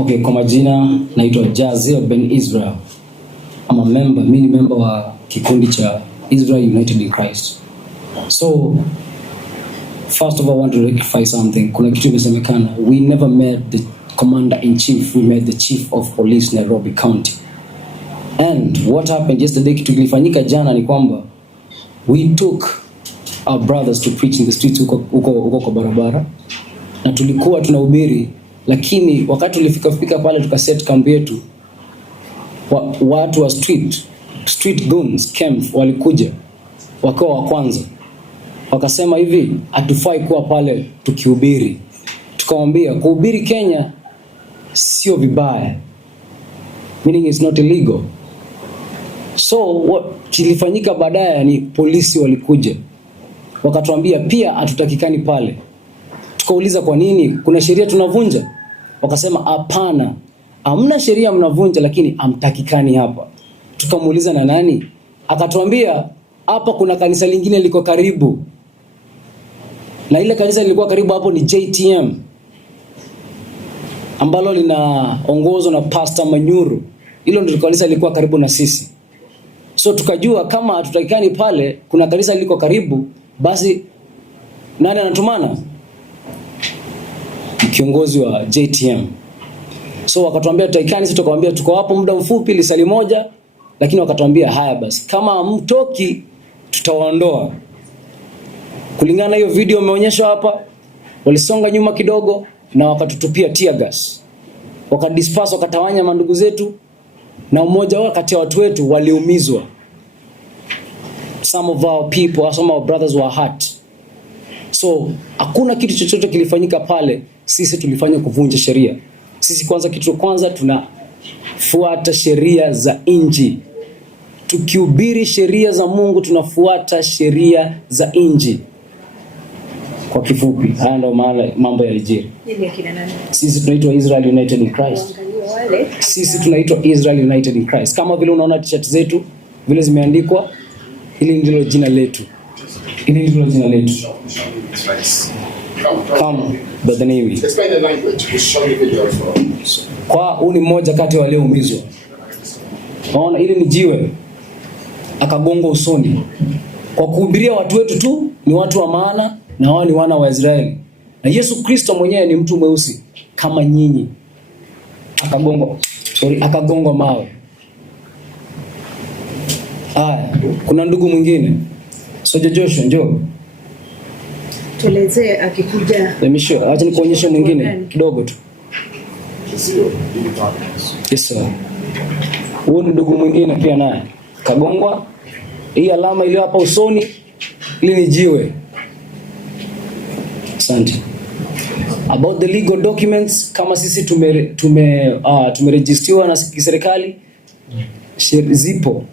Okay, kwa majina naitwa Jesu Ben Israel. Mimi ni member wa kikundi cha Israel United in Christ. So first of all, I want to rectify something. Kuna kitu imesemekana. We never met the commander in chief, we met the chief of police Nairobi County. And what happened yesterday, kitu kilifanyika jana ni kwamba we took our brothers to preach in the streets huko kwa barabara. Na tulikuwa tunahubiri, lakini wakati tulifika pale tukaset kambi yetu, watu wa street goons camp walikuja wakawa wa kwanza. Wakasema hivi, hatufai kuwa pale tukihubiri. Tukamwambia kuhubiri Kenya sio vibaya, meaning it's not illegal. So what kilifanyika baadaye ni polisi walikuja wakatuambia pia hatutakikani pale. Tukauliza kwa nini, kuna sheria tunavunja? Wakasema hapana, hamna sheria mnavunja, lakini hamtakikani hapa. Tukamuuliza na nani? Akatuambia hapa kuna kanisa lingine liko karibu, na ile kanisa lilikuwa karibu hapo ni JTM, ambalo linaongozwa na Pastor Mweru. Hilo ndio kanisa lilikuwa karibu na sisi. So tukajua kama hatutakikani pale, kuna kanisa liko karibu, basi nani anatumana? Kiongozi wa JTM. So wakatuambia tutaikani, sisi tukamwambia tuko hapo muda mfupi, lisali moja, lakini wakatuambia haya basi, kama mtoki tutawaondoa. Kulingana na hiyo video umeonyeshwa hapa, walisonga nyuma kidogo na wakatutupia tear gas. Wakadisperse, wakatawanya mandugu zetu, na mmoja wao kati ya watu wetu waliumizwa. Some of our people, some of our brothers were hurt. So hakuna kitu chochote kilifanyika pale, sisi tulifanya kuvunja sheria. Sisi kitu kwanza tunafuata sheria za inji. Tukihubiri sheria za Mungu tunafuata sheria za inji. Kwa kifupi, haya ndio mambo ya lijiri. Sisi tunaitwa Israel United in Christ. Sisi tunaitwa Israel United in Christ. Kama vile unaona t-shirt zetu vile zimeandikwa, hili ndilo jina letu. Hili ndilo jina letu. Come by the name. Explain the language. We'll show you video as well. Kwa uni mmoja kati ya walioumizwa. Naona hili ni jiwe akagonga usoni. Kwa kuhubiria watu wetu tu ni watu wa maana, na wao ni wana wa Israeli. Na Yesu Kristo mwenyewe ni mtu mweusi kama nyinyi. Akagongwa mawe. Kuna ndugu mwingine. Soja Joshua, njoo. Tuelezee akikuja. Acha nikuonyeshe mwingine kidogo tu. Yes sir. Huyu ndugu mwingine pia naye kagongwa. Hii alama ile hapa usoni, ile ni jiwe. Asante. About the legal documents, kama sisi tumerejistiwa na serikali, zipo.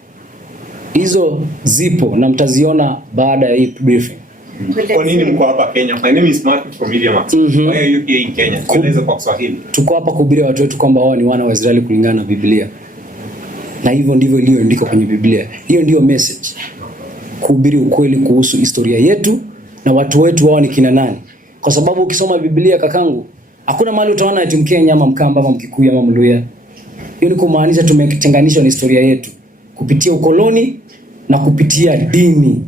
Hizo zipo na mtaziona baada ya hii briefing. Kwa nini mko hapa Kenya? My name is Mark from Media Max. Why are you here in Kenya? Kueleza kwa Kiswahili. Tuko hapa kuhubiria watu wetu kwamba wao ni wana wa Israeli kulingana na Biblia. Na hivyo ndivyo iliyoandikwa kwenye Biblia. Hiyo ndio message. Kuhubiri ukweli kuhusu historia yetu na watu wetu wao ni kina nani. Kwa sababu ukisoma Biblia kakangu, hakuna mahali utaona eti Mkenya ama Mkamba ama Mkikuyu ama Mluya. Hiyo ni kumaanisha tumetenganishwa na historia yetu kupitia ukoloni na kupitia dini.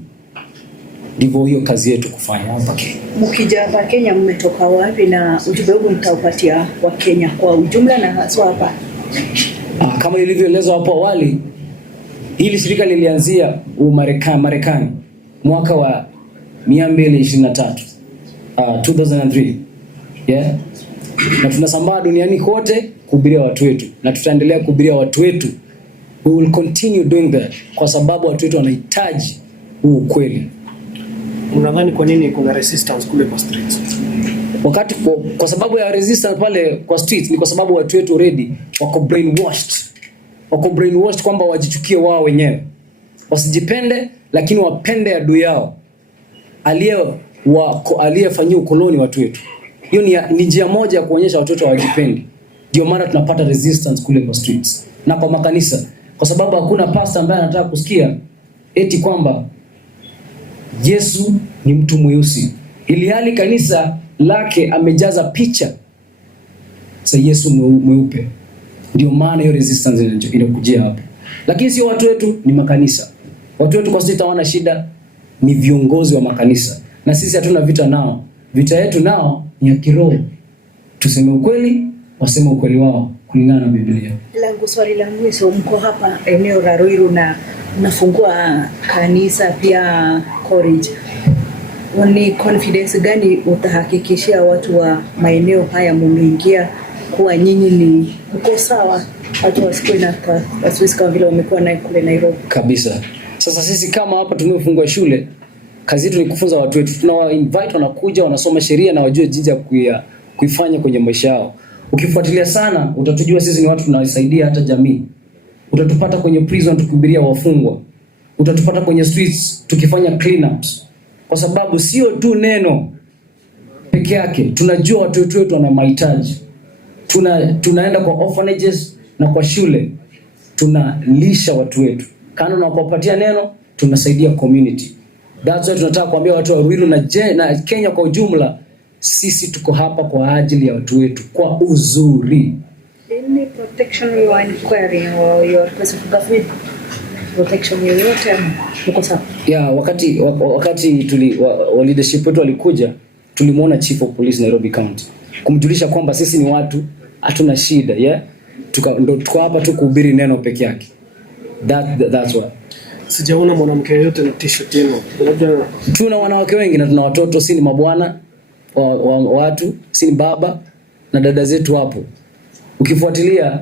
Ndivyo hiyo kazi yetu kufanya hapa Kenya. Mkija hapa Kenya mmetoka wapi na ujumbe huu mtaupatia wa Kenya kwa ujumla na haswa hapa? Kama ilivyoelezwa hapo awali, hili shirika lilianzia Marekani mwaka wa 223, 2003. Yeah. Na tunasambaa duniani kote kuhubiria watu wetu, na tutaendelea kuhubiria watu wetu. We will continue doing that kwa sababu watu wetu wanahitaji huu ukweli. Unadhani kwa nini kuna resistance kule kwa streets? Kwa sababu ya resistance pale kwa streets ni kwa sababu watu wetu already wako brainwashed. Wako brainwashed kwamba wajichukie wao wenyewe. Wasijipende lakini wapende adui yao. Aliyefanyia ukoloni watu wetu. Hiyo ni njia moja ya kuonyesha watu wetu hawajipendi. Ndio maana tunapata resistance kule kwa streets na kwa makanisa, kwa sababu hakuna pastor ambaye anataka kusikia eti kwamba Yesu ni mtu mweusi, ili hali kanisa lake amejaza picha za Yesu mweupe. Ndio maana hiyo resistance inakujia hapo. Lakini sio watu wetu, ni makanisa. Watu wetu kwa sisi hawana shida, ni viongozi wa makanisa. Na sisi hatuna vita nao. Vita yetu nao ni ya kiroho. Tuseme ukweli, waseme ukweli wao kulingana na Biblia. Langu swali la mwisho, mko hapa eneo la Ruiru na unafungua kanisa pia college. Ni confidence gani utahakikishia watu wa maeneo haya mumeingia kuwa nyinyi ni mko sawa, watu wasikue na wasiwasi kama vile wamekuwa naye kule Nairobi? Kabisa. Sasa sisi kama hapa tumefungua shule, kazi yetu ni kufunza watu wetu. Tunawa invite wanakuja, wanasoma sheria na wajue jinsi ya kuifanya kwenye maisha yao. Ukifuatilia sana utatujua sisi ni watu tunawasaidia hata jamii. Utatupata kwenye prison tukihubiria wafungwa. Utatupata kwenye streets tukifanya clean ups. Kwa sababu sio tu neno peke yake, tunajua watu wetu wana mahitaji. Tunaenda kwa orphanages na kwa shule. Tunalisha watu wetu. Kando na kuwapatia neno, tunasaidia community. That's why tunataka kuambia watu wa Ruiru na Kenya kwa ujumla, sisi tuko hapa kwa ajili ya watu wetu kwa uzuri. Any protection you are inquiring or your request of government protection yoyote mko sawa? Yeah, wakati leadership wetu walikuja, tulimuona Chief of Police Nairobi County kumjulisha kwamba sisi ni watu hatuna shida, yeah? Tuko hapa tu kuhubiri neno peke yake. That's why. Sijaona mwanamke yote na t-shirt yenu. Unajua tuna wanawake wengi na tuna watoto, si ni mabwana wa watu, si ni baba na dada zetu wapo. Ukifuatilia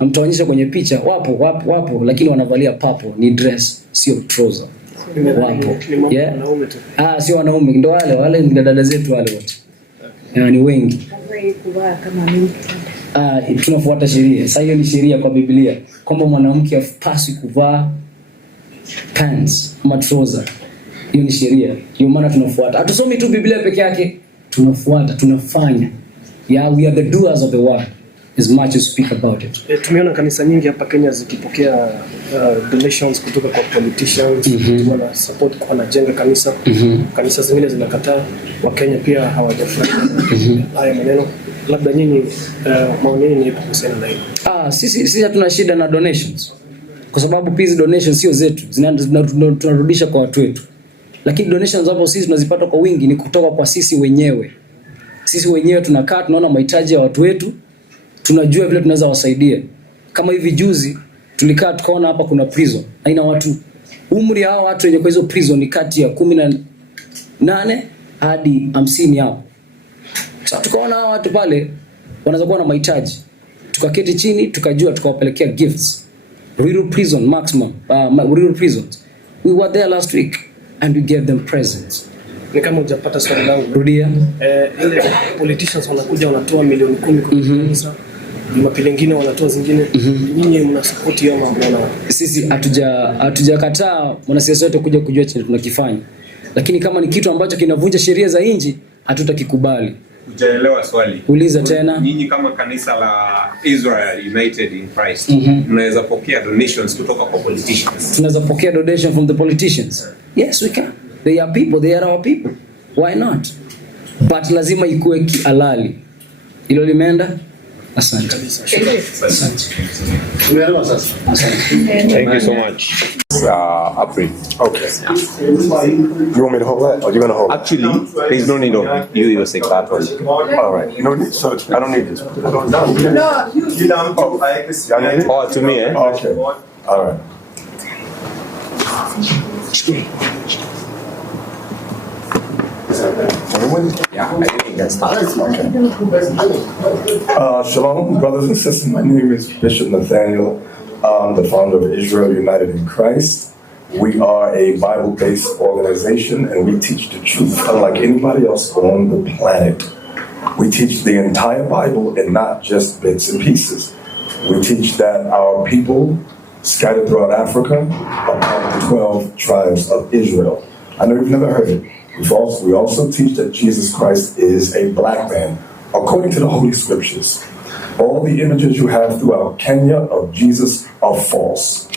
mtaonyesha kwenye picha wapo lakini wanavalia papo, ni dress sio trouser. Wapo. Yeah? Sio wanaume, ndio wale ni dada zetu wale wote. Ni wengi. Kama mimi tunafuata sheria. Sasa hiyo ni sheria kwa Biblia kwamba mwanamke hapaswi kuvaa pants ama trouser. Hiyo ni sheria. Ndio maana tunafuata. Hatusomi tu Biblia peke yake, tunafuata, tunafanya. Yeah, we are the doers of the word as much as speak about it. Tumeona kanisa nyingi hapa Kenya zikipokea donations kutoka kwa politicians, wana support kwa anajenga kanisa. Kanisa zingine zinakataa, wa Kenya pia hawajafurahi haya maneno. Labda nyinyi maoni yenu ni kuhusiana na hilo? Sisi hatuna shida na donations. Kwa sababu hizi donations sio zetu, tunarudisha kwa watu wetu. Lakini donations hapo sisi tunazipata kwa wingi ni kutoka kwa sisi wenyewe. Sisi wenyewe tunakaa tunaona mahitaji ya watu wetu, tunajua vile tunaweza wasaidia. Kama hivi juzi tulikaa tukaona hapa kuna prison. Haina watu. Umri hao watu wenye kwa hizo prison ni kati ya 18 hadi 50 hapo. Sasa tukaona hao watu pale wanaweza kuwa na mahitaji. Tukaketi chini tukajua tukawapelekea gifts. Ruiru prison maximum, Ruiru prisons. We were there last week and we gave them presents. Ni kama hujapata swali langu. Rudia. Ile politicians wanakuja wanatoa milioni 10 kwa kanisa. Jumapili nyingine wanatoa zingine. Nyinyi mna support hiyo mambo na sisi hatujakataa mwanasiasa wote kuja kujua chenye tunakifanya. Lakini kama ni kitu ambacho kinavunja sheria za nchi, hatutakikubali. Hujaelewa swali. Uliza tena. Nyinyi kama kanisa la Israel United in Christ, mnaweza pokea donations kutoka kwa politicians? Tunaweza pokea donation from the politicians. Yes, we can. They are people, they are our people. Why not? But lazima ikuwe halali. Hilo limeenda? Asante. Asante. Thank you so much. April. Okay. You want me to hold that, or you gonna hold it? Actually, there's no need of you as a Catholic. All right. You don't need. So I don't need this. No. You don't. Oh, y'all need it? Oh, to me, eh? Okay. All right. Yeah, I think that's fine. Shalom, brothers and sisters. My name is Bishop Nathaniel. I'm the founder of Israel United in Christ. We are a Bible-based organization, and we teach the truth unlike anybody else on the planet. We teach the entire Bible and not just bits and pieces. We teach that our people scattered throughout Africa are part of the 12 tribes of Israel. I know you've never heard it. We also teach that Jesus Christ is a black man, according to the Holy Scriptures. All the images you have throughout Kenya of Jesus are false,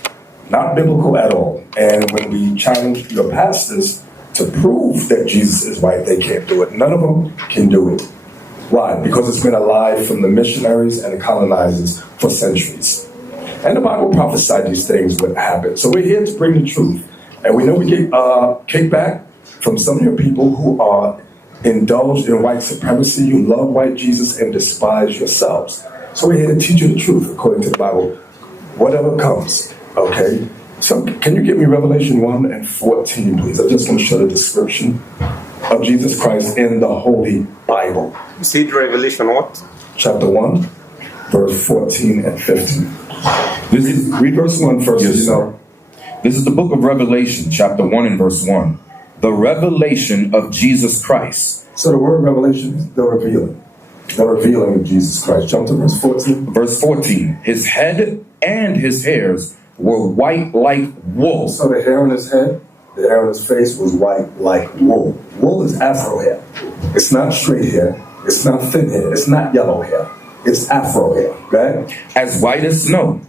not biblical at all. And when we challenge your pastors to prove that Jesus is white, they can't do it. None of them can do it. Why? Because it's been alive from the missionaries and the colonizers for centuries. And the Bible prophesied these things would happen. So we're here to bring the truth. And we know we get kickback from some of your people who are indulged in white supremacy. You love white Jesus and despise yourselves. So we're here to teach you the truth according to the Bible, whatever comes. Okay? So can you give me Revelation 1 and 14, please? I'm just going to show the description of Jesus Christ in the Holy Bible. See Revelation what? Chapter 1, verse 14 and 15. Read verse 1 first. Yes, sir. This is the book of Revelation, chapter 1 and verse 1. The revelation of Jesus Christ. So the word revelation is the revealing. The revealing of Jesus Christ. Jump to verse 14. Verse 14. His head and his hairs were white like wool. So the hair on his head, the hair on his face was white like wool. Wool is afro hair. It's not straight hair. It's not thin hair. It's not yellow hair. It's afro hair. Right? As white as snow.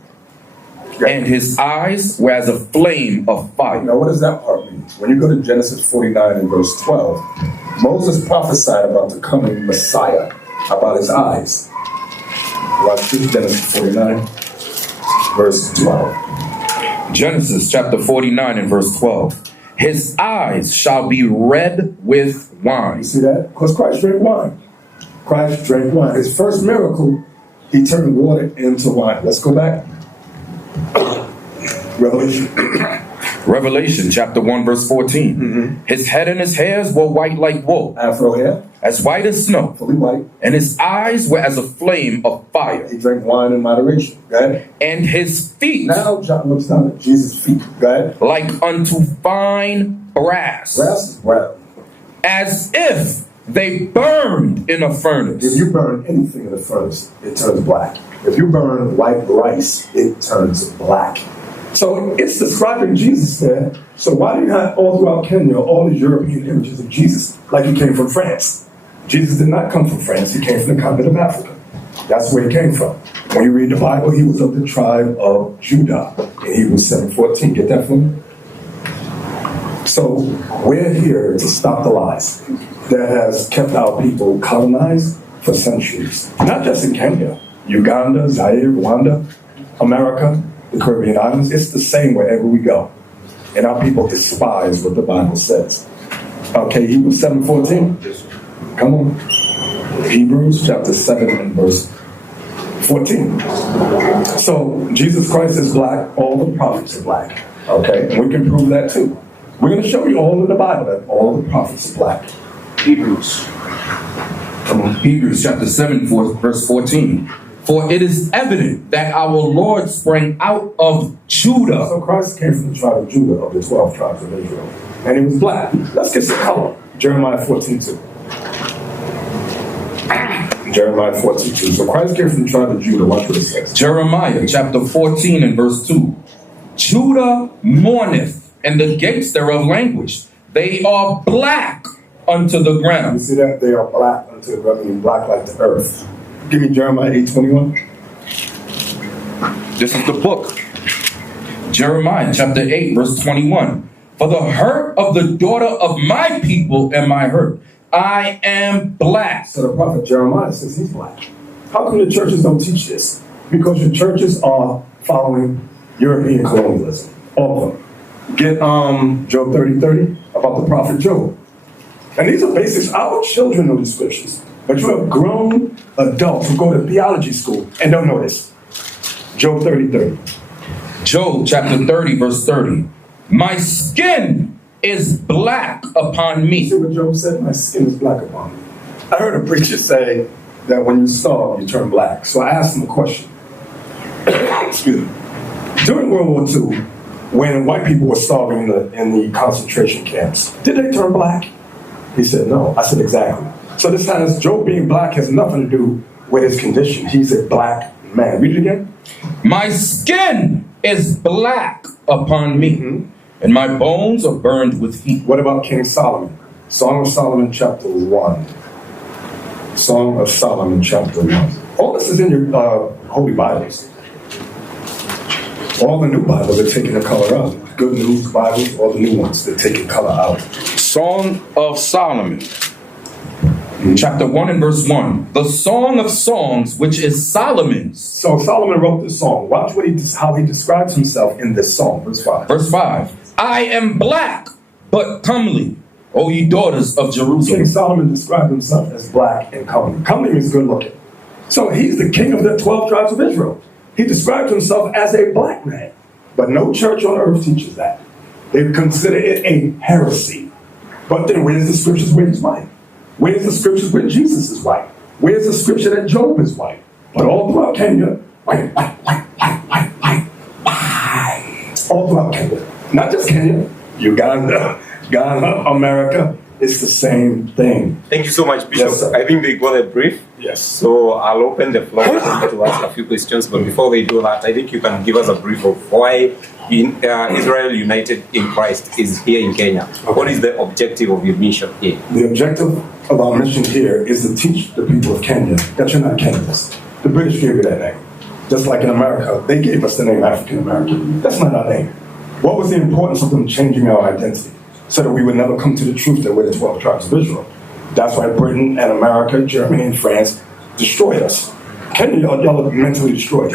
And his eyes were as a flame of fire. Now, what does that part mean? When you go to Genesis 49 and verse 12, Moses prophesied about the coming Messiah, about his eyes. Watch this, Genesis 49, verse 12. Genesis chapter 49 and verse 12. His eyes shall be red with wine. You see that? Because Christ drank wine. Christ drank wine. His first miracle, he turned water into wine. Let's go back. Revelation chapter 1 verse 14. His head and his hairs were white like wool. Afro hair. As white as snow. Fully white. And his eyes were as a flame of fire. He drank wine in moderation. Go ahead. And his feet. Now John looks down at Jesus' feet. Go ahead. Like unto fine brass. Brass is brown. As if they burned in a furnace. If you burn anything in the furnace, it turns black. If you burn white rice, it turns black. So it's describing Jesus there. So why do you have all throughout Kenya all these European images of Jesus like he came from France? Jesus did not come from France. He came from the continent of Africa. That's where he came from. When you read the Bible, he was of the tribe of Judah in Hebrews 7:14. Get that from me? So we're here to stop the lies that has kept our people colonized for centuries. Not just in Kenya, Uganda, Zaire, Rwanda, America, the Caribbean islands. It's the same wherever we go. And our people despise what the Bible says. Okay, Hebrews 7:14. Come on. Hebrews chapter 7 and verse 14. So Jesus Christ is black. All the prophets are black. Okay, and we can prove that too. We're going to show you all in the Bible that all the prophets are black. Hebrews. Come on. Hebrews chapter 7 verse 14. For it is evident that our Lord sprang out of Judah. So Christ came from the tribe of Judah, of the 12 tribes of Israel. And he was black. Let's get some color. Jeremiah 14:2. Jeremiah 14:2. So Christ came from the tribe of Judah. Watch what it says. Jeremiah chapter 14 and verse 2. Judah mourneth, and the gates thereof languish. They are black unto the You ground. see that? They are black unto the ground, meaning black like the earth. Give me Jeremiah 8:21. This is the book. Jeremiah chapter 8 verse 21. For the hurt of the daughter of my people am I hurt. I am black. So the prophet Jeremiah says he's black. How come the churches don't teach this? Because your churches are following European colonialism. All of them. Get Job 30:30 about the prophet Job. And these are basics. Our children know the scriptures. But you have grown adults who go to theology school and don't know this. Job 30:30. Job chapter 30 verse 30. My skin is black upon See me. what Job said? My skin is black upon me. I heard a preacher say that when you starve, you turn black. So I asked him a question. Excuse me. During World War II, when white people were starving in the concentration camps, did they turn black? He said, no. I said, exactly. So this has, Job being black has nothing to do with his condition. He's a black man. Read it again. My skin is black upon me, and my bones are burned with heat. What about King Solomon? Song of Solomon chapter 1. Song of Solomon chapter 1. All this is in your Holy Bibles. All the new Bibles, they're taking the color out. Good News Bibles, all the new ones, they're taking color out. Song of Solomon. Chapter 1 and verse 1. The Song of Songs, which is Solomon's. So Solomon wrote this song. Watch how he describes himself in this song. Verse 5. Verse 5. I am black, but comely, O ye daughters of Jerusalem. King Solomon described himself as black and comely. Comely means good looking. So he's the king of the 12 tribes of Israel. He described himself as a black man. But no church on earth teaches that. They consider it a heresy. But then where's the scriptures where he's white? Where's the scriptures where Jesus is white? Where's the scripture that Job is white? But all throughout Kenya, white. All throughout Kenya. Not just Kenya, Uganda, Ghana, America. It's the same thing. Thank you so much, Bishop. Yes, sir. I think they got a brief. Yes. So I'll open the floor for you to ask a few questions. But before they do that, I think you can give us a brief of why Israel United in Christ is here in Kenya. Okay. What is the objective of your mission here? The objective of our mission here is to teach the people of Kenya that you're not Kenyans. The British gave you that name. Just like in America, they gave us the name African American. That's not our name. What was the importance of them changing our identity? So that we would never come to the truth that we're the 12 tribes of Israel. That's why Britain and America, Germany and France destroyed us. Kenya, y'all are mentally destroyed.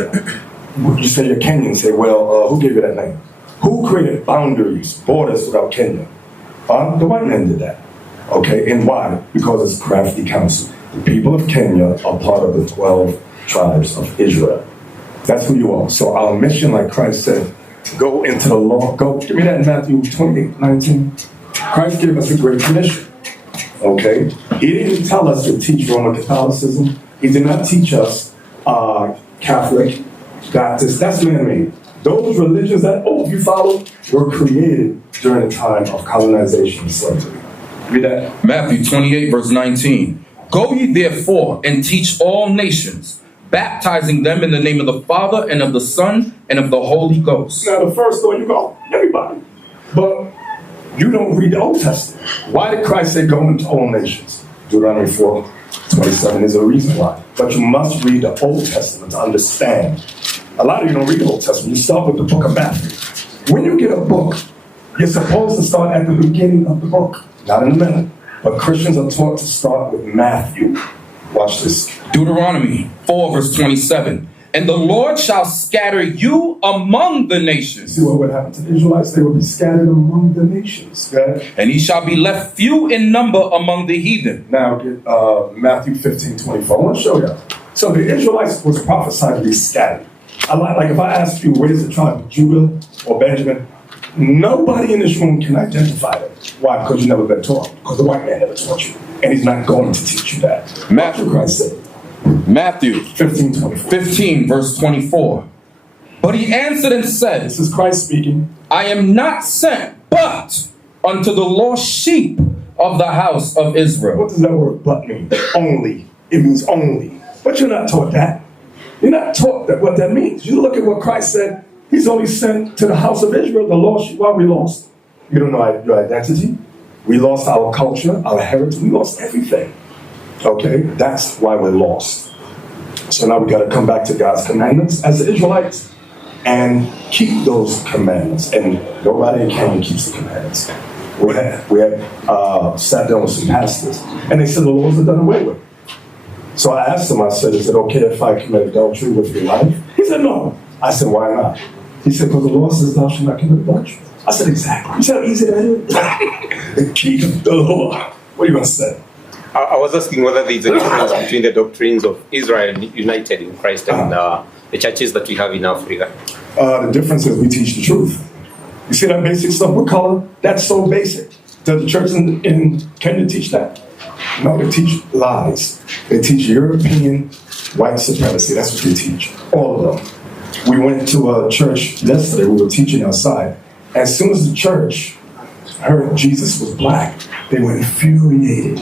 You say you're Kenyan, say, well, who gave you that name? Who created boundaries, borders without Kenya? The white man did that. Okay, and why? Because it's crafty counsel. The people of Kenya are part of the 12 tribes of Israel. That's who you are. So our mission, like Christ said, go into the law. Go, give me that in Matthew 28:19. Christ gave us a great commission. Okay? He didn't tell us to teach Roman Catholicism. He did not teach us Catholic, Baptist. That's man-made. Those religions that all of you follow were created during the time of colonization and slavery. Read that. Matthew 28, verse 19. Go ye therefore and teach all nations, baptizing them in the name of the Father and of the Son and of the Holy Ghost. Now, the first door you go, everybody. But you don't read the Old Testament. Why did Christ say go into all nations? Deuteronomy 4:27 is a reason why. But you must read the Old Testament to understand. A lot of you don't read the Old Testament. You start with the book of Matthew. When you get a book, you're supposed to start at the beginning of the book, not in the middle. But Christians are taught to start with Matthew. Watch this. Deuteronomy 4, verse 27. And the Lord shall scatter you among the nations. See what would happen to the Israelites? They would be scattered among the nations. Okay? And ye shall be left few in number among the heathen. Now get Matthew 15:24. I want to show you. So the Israelites was prophesied to be scattered. Like if I ask you, where's the tribe of Judah or Benjamin? Nobody in this room can identify them. Why? Because you never been taught. Because the white man never taught you. And he's not going to teach you that. Matthew Christ said. Matthew 15:24. 15, verse 24. But he answered and said, This is Christ speaking. I am not sent but unto the lost sheep of the house of Israel. What does that word but mean? Only. It means only. But you're not taught that. You're not taught that what that means. You look at what Christ said. He's only sent to the house of Israel, the lost sheep. Why we lost? You don't know your identity. We lost our culture, our heritage. We lost everything. Okay? That's why we're lost. So now we got to come back to God's commandments as the Israelites and keep those commandments. And nobody in Kenya keeps the commandments. We had sat down with some pastors, and they said the laws are done away with. So I asked him, I said, is it okay if I commit adultery with your wife? He said, no. I said, why not? He said, because the law says thou shalt not commit adultery. I said, exactly. You see how easy that is? Keep the law. What are you going to say? I was asking whether there's a difference between the doctrines of Israel United in Christ and the churches that we have in Africa. The difference is we teach the truth. You see that basic stuff with color? That's so basic. Does the church in Kenya teach that? No, they teach lies. They teach European white supremacy. That's what they teach. All of them. We went to a church yesterday. We were teaching outside. As soon as the church heard Jesus was black, they were infuriated.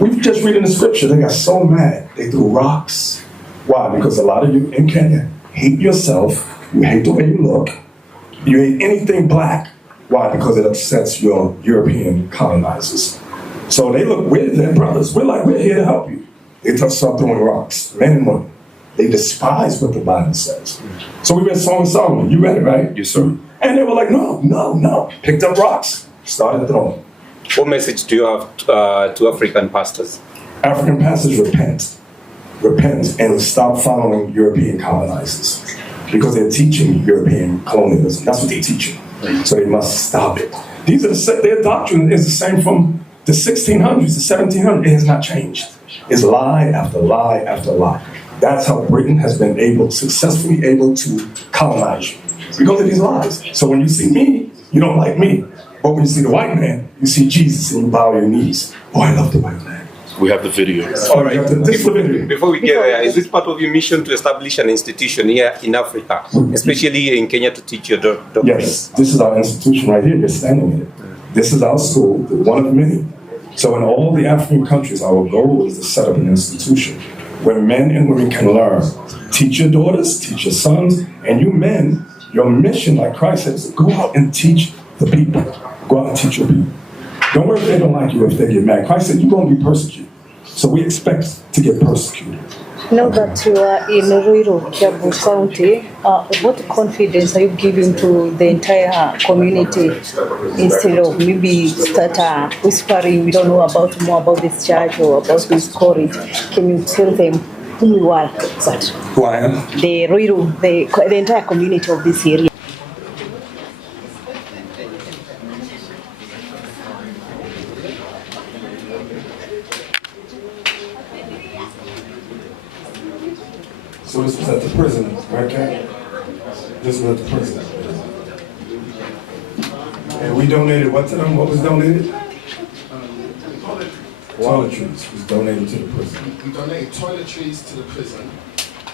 We were just reading the scripture. They got so mad. They threw rocks. Why? Because a lot of you in Kenya hate yourself. You hate the way you look. You hate anything black. Why? Because it upsets your European colonizers. So they look, we're their brothers. We're here to help you. They start throwing rocks, men and women. They despise what the Bible says. So we read Song of Solomon. You read it, right? Yes, sir. And they were like, no. Picked up rocks, started throwing. What message do you have to African pastors? African pastors, repent. Repent and stop following European colonizers because they're teaching European colonialism. That's what they're teaching. So they must stop it. Their doctrine is the same from the 1600s, the 1700s. It has not changed. It's lie after lie after lie. That's how Britain has been successfully able to colonize you because of these lies. So when you see me, you don't like me. But when you see the white man, you see Jesus and you bow your knees. Oh, I love the white man. We have the video. All right. Before we get there, is this part of your mission to establish an institution here in Africa, especially here in Kenya, to teach your doctrine? Yes, this is our institution right here. You're standing in it. This is our school, one of many. So in all the African countries, our goal is to set up an institution where men and women can learn. Teach your daughters, teach your sons, and you men, your mission, like Christ said, is to go out and teach the people. Go out and teach your people. Don't worry if they don't like you, if they get mad. Christ said you're going to be persecuted. So we expect to get persecuted. Now that you are in Ruiru, Kiambu County, what confidence are you giving to the entire community instead of maybe start whispering, we don't know more about this church or about this college? Can you tell them who you are? Who I am? The Ruiru, the entire community of this area. So this was at the prison, right, Kat? This was at the prison. And we donated what to them? What was donated? Toiletries was donated to the prison. We donated toiletries to the prison.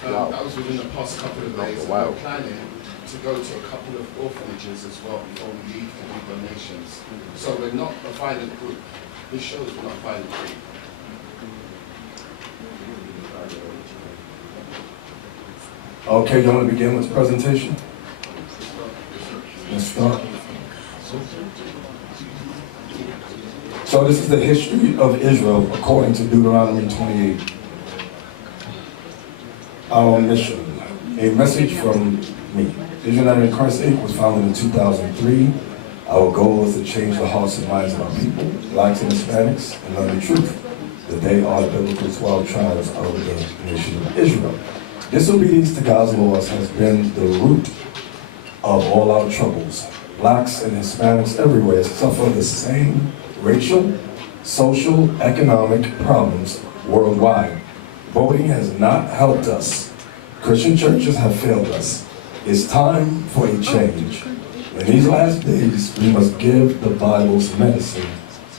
That was within the past couple of days. Wow. We're planning to go to a couple of orphanages as well before we leave to do donations. So we're not a violent group. This shows we're not a violent group. Okay, you want to begin with the presentation? Let's start. So this is the history of Israel according to Deuteronomy 28. Our mission, a message from me. Israel United in Christ Inc. was founded in 2003. Our goal is to change the hearts and minds of our people, blacks and Hispanics, and learn the truth that they are the biblical 12 tribes of the nation of Israel. Disobedience to God's laws has been the root of all our troubles. Blacks and Hispanics everywhere suffer the same racial, social, economic problems worldwide. Voting has not helped us. Christian churches have failed us. It's time for a change. In these last days, we must give the Bible's medicine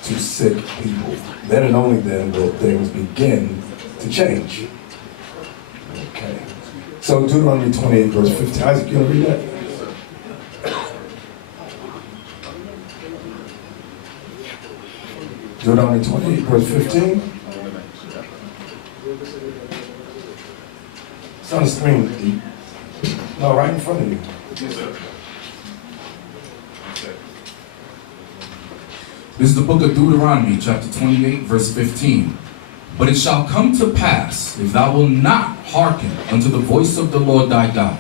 to sick people. Then and only then will things begin to change. Okay. So Deuteronomy 28, verse 15. Isaac, you want to read that? Deuteronomy 28, verse 15. It's on the screen, Deep. No, right in front of you. This is the book of Deuteronomy, chapter 28, verse 15. But it shall come to pass, if thou wilt not hearken unto the voice of the Lord thy God,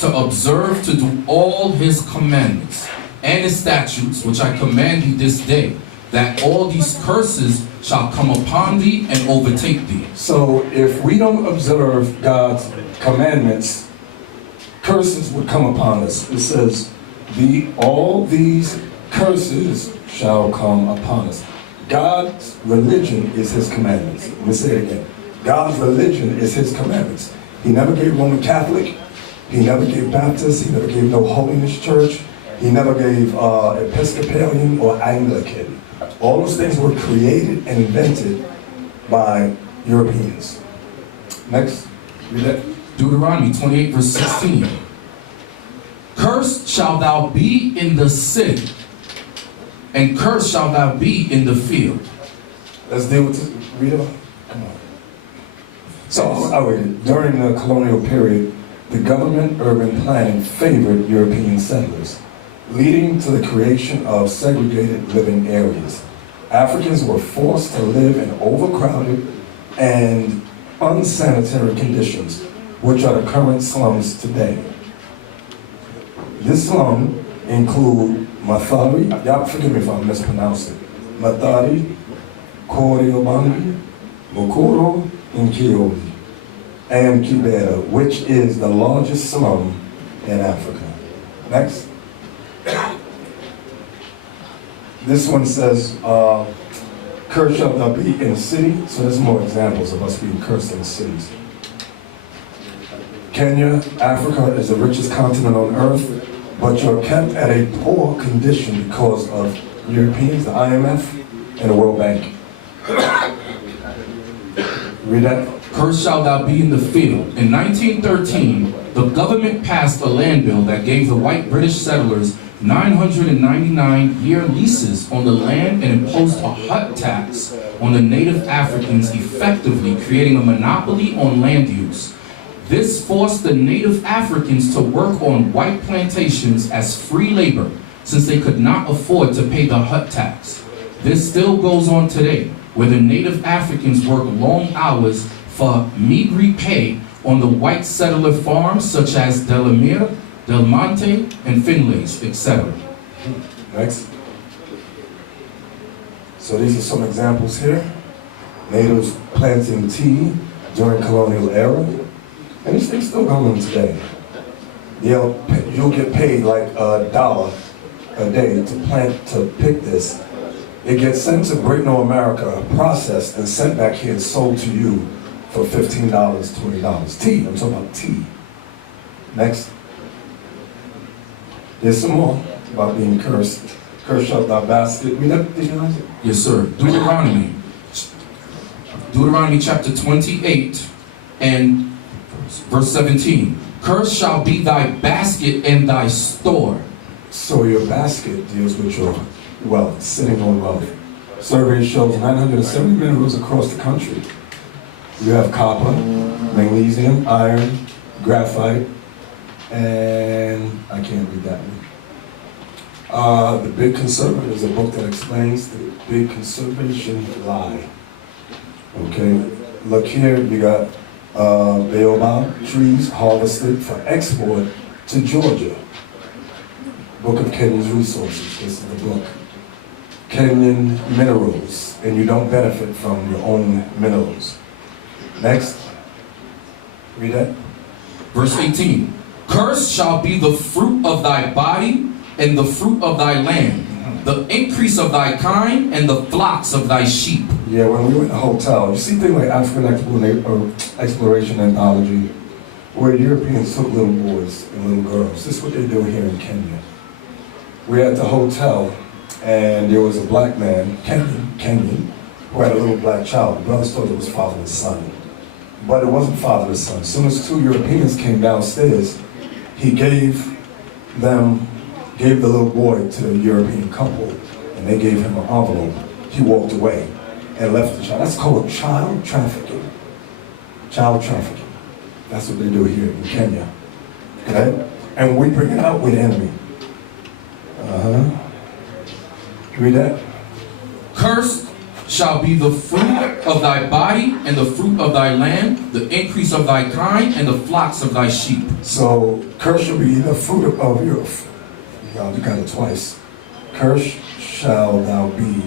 to observe to do all his commandments and his statutes, which I command thee this day, that all these curses shall come upon thee and overtake thee. So if we don't observe God's commandments, curses would come upon us. It says, all these curses shall come upon us. God's religion is his commandments. Let me say it again. God's religion is his commandments. He never gave Roman Catholic. He never gave Baptist. He never gave no Holiness Church. He never gave Episcopalian or Anglican. All those things were created and invented by Europeans. Next, read that. Deuteronomy 28, verse 16. Cursed shalt thou be in the city, and cursed shalt thou be in the field. Let's deal with this. Read it. Come on. So, I'll read it. During the colonial period, the government urban planning favored European settlers, leading to the creation of segregated living areas. Africans were forced to live in overcrowded and unsanitary conditions, which are the current slums today. This slum include Mathari, y'all forgive me if I mispronounce it, Mathari, Koriobangi, Mukuru and Kioli, and Kibera, which is the largest slum in Africa. Next. This one says, cursed shalt thou be in the city. So there's more examples of us being cursed in the cities. Kenya, Africa is the richest continent on earth, but you're kept at a poor condition because of Europeans, the IMF, and the World Bank. Read that. Cursed shalt thou be in the field. In 1913, the government passed a land bill that gave the white British settlers 999-year leases on the land and imposed a hut tax on the native Africans, effectively creating a monopoly on land use. This forced the native Africans to work on white plantations as free labor, since they could not afford to pay the hut tax. This still goes on today, where the native Africans work long hours for meager pay on the white settler farms such as Delamere, Del Monte, and Finlays, etc. Next. So these are some examples here. Natives planting tea during colonial era. And these things still going on today. You'll get paid like $1 a day to pick this. It gets sent to Britain or America, processed, and sent back here and sold to you for $15, $20. Tea, I'm talking about tea. Next. There's some more about being cursed. Cursed shalt thou basket. Did you know it? Yes, sir. Deuteronomy chapter 28 and verse 17. Cursed shall be thy basket and thy store. So your basket deals with your wealth, sitting on wealth. Survey shows 970 minerals across the country. You have copper, magnesium, iron, graphite, and I can't read that one. The Big Conservative is a book that explains the big conservation lie. Okay, look here, you got baobab trees harvested for export to Georgia. Book of Kenya's Resources, this is the book. Kenyan minerals, and you don't benefit from your own minerals. Next, read that. Verse 18. Cursed shall be the fruit of thy body and the fruit of thy land, the increase of thy kind and the flocks of thy sheep. Yeah, when we were in the hotel, you see things like African exploration anthology, where Europeans took little boys and little girls. This is what they do here in Kenya. We're at the hotel, and there was a black man, Kenyan, who had a little black child. The brothers thought it was father and son, but it wasn't father and son. As soon as two Europeans came downstairs, he gave the little boy to the European couple, and they gave him an envelope. He walked away and left the child. That's called child trafficking. Child trafficking. That's what they do here in Kenya. Okay? And we bring it out with the enemy. Read that. Cursed shall be the fruit of thy body and the fruit of thy land, the increase of thy kind and the flocks of thy sheep. So, cursed shall be the fruit of your, you got it twice. Cursed shall thou be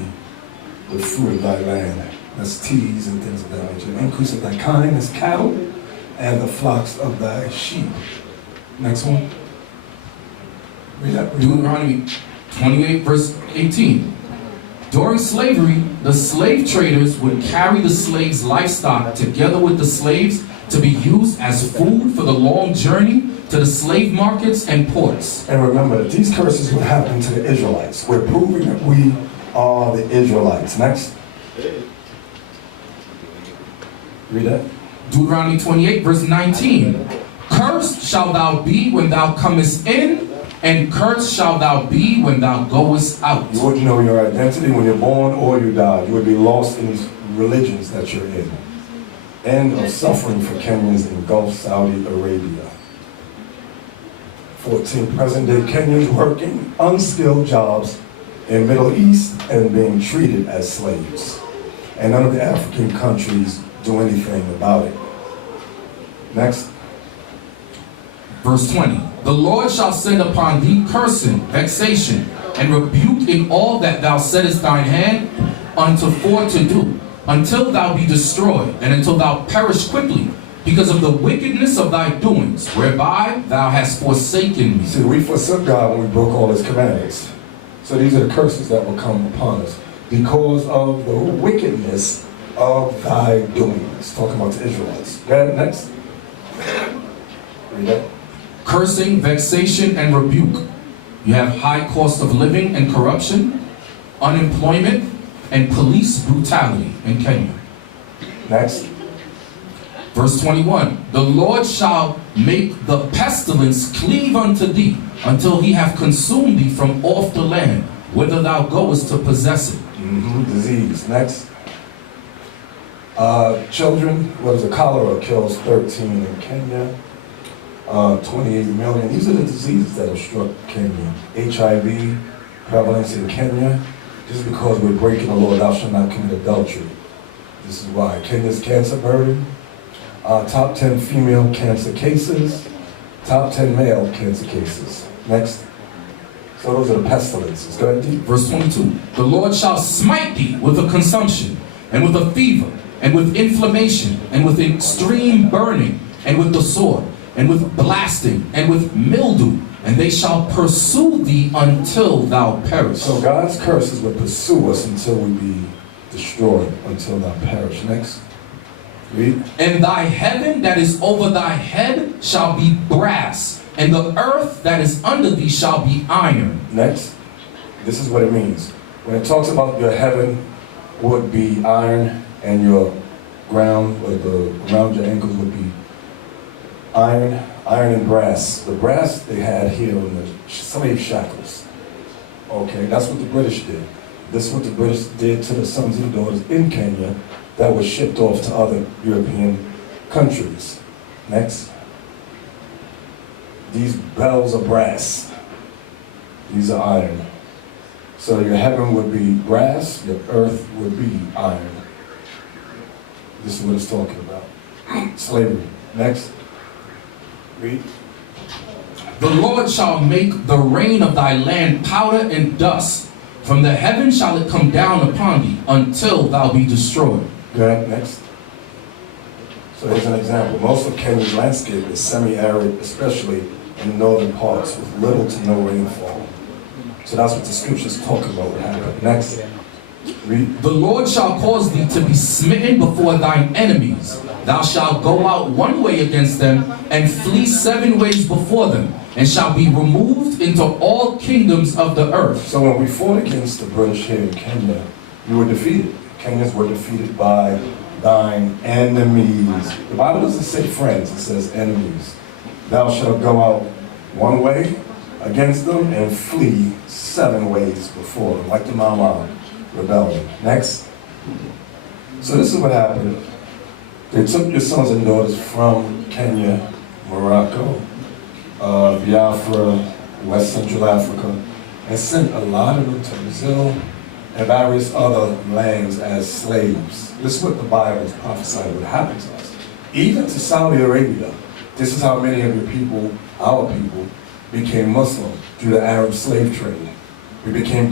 the fruit of thy land. That's teas and things of that nature. The increase of thy kind is cattle, and the flocks of thy sheep. Next one. Read that. Deuteronomy 28 verse 18. During slavery, the slave traders would carry the slaves' livestock together with the slaves to be used as food for the long journey to the slave markets and ports. And remember that these curses would happen to the Israelites. We're proving that we are the Israelites. Next. Read that. Deuteronomy 28 verse 19. Cursed shalt thou be when thou comest in, and cursed shalt thou be when thou goest out. You wouldn't know your identity when you're born or you die. You would be lost in these religions that you're in. End of suffering for Kenyans in Gulf Saudi Arabia. 14. Present day Kenyans working unskilled jobs in Middle East and being treated as slaves. And none of the African countries do anything about it. Next. Verse 20. The Lord shall send upon thee cursing, vexation, and rebuke in all that thou settest thine hand unto for to do. until thou be destroyed, and until thou perish quickly, because of the wickedness of thy doings, whereby thou hast forsaken me. See, we forsook God when we broke all his commandments. So these are the curses that will come upon us because of the wickedness of thy doings. Talking about the Israelites. Go ahead, next. Read that. Cursing, vexation, and rebuke. You have high cost of living and corruption, unemployment, and police brutality in Kenya. Next. Verse 21, the Lord shall make the pestilence cleave unto thee, until he have consumed thee from off the land, whither thou goest to possess it. Disease. Next. Children, what is it? Cholera kills 13 in Kenya. 28 million. These are the diseases that have struck Kenya. HIV, prevalence in Kenya. Just because we're breaking the law, thou shalt not commit adultery. This is why. Kenya's cancer burden. Top 10 female cancer cases. Top 10 male cancer cases. Next. So those are the pestilences. Go ahead, D. Verse 22, the Lord shall smite thee with a consumption, and with a fever, and with inflammation, and with extreme burning, and with the sword, and with blasting, and with mildew, and they shall pursue thee until thou perish. So God's curses will pursue us until we be destroyed, until thou perish. Next. Read. And thy heaven that is over thy head shall be brass, and the earth that is under thee shall be iron. Next. This is what it means. When it talks about your heaven would be iron, and your ground, or the around your ankles would be iron and brass. The brass they had here on the slave shackles. Okay, that's what the British did. This is what the British did to the sons and daughters in Kenya that were shipped off to other European countries. Next. These bells are brass. These are iron. So your heaven would be brass, your earth would be iron. This is what it's talking about. Slavery. Next. Read. The Lord shall make the rain of thy land powder and dust. From the heaven shall it come down upon thee, until thou be destroyed. Go ahead, next. So here's an example. Most of Kenya's landscape is semi-arid, especially in the northern parts, with little to no rainfall. So that's what the scripture's talking about what happened. Next. Read. The Lord shall cause thee to be smitten before thine enemies. Thou shalt go out one way against them, and flee 7 ways before them, and shall be removed into all kingdoms of the earth. So when we fought against the British here in Kenya, we were defeated. Kenyans were defeated by thine enemies. The Bible doesn't say friends, it says enemies. Thou shalt go out one way against them and flee 7 ways before them, like the Mama rebellion. Next. So this is what happened. They took your sons and daughters from Kenya, Morocco, Biafra, West Central Africa, and sent a lot of them to Brazil and various other lands as slaves. This is what the Bible is prophesying would happen to us. Even to Saudi Arabia. This is how many of your people, our people, became Muslim through the Arab slave trade. We became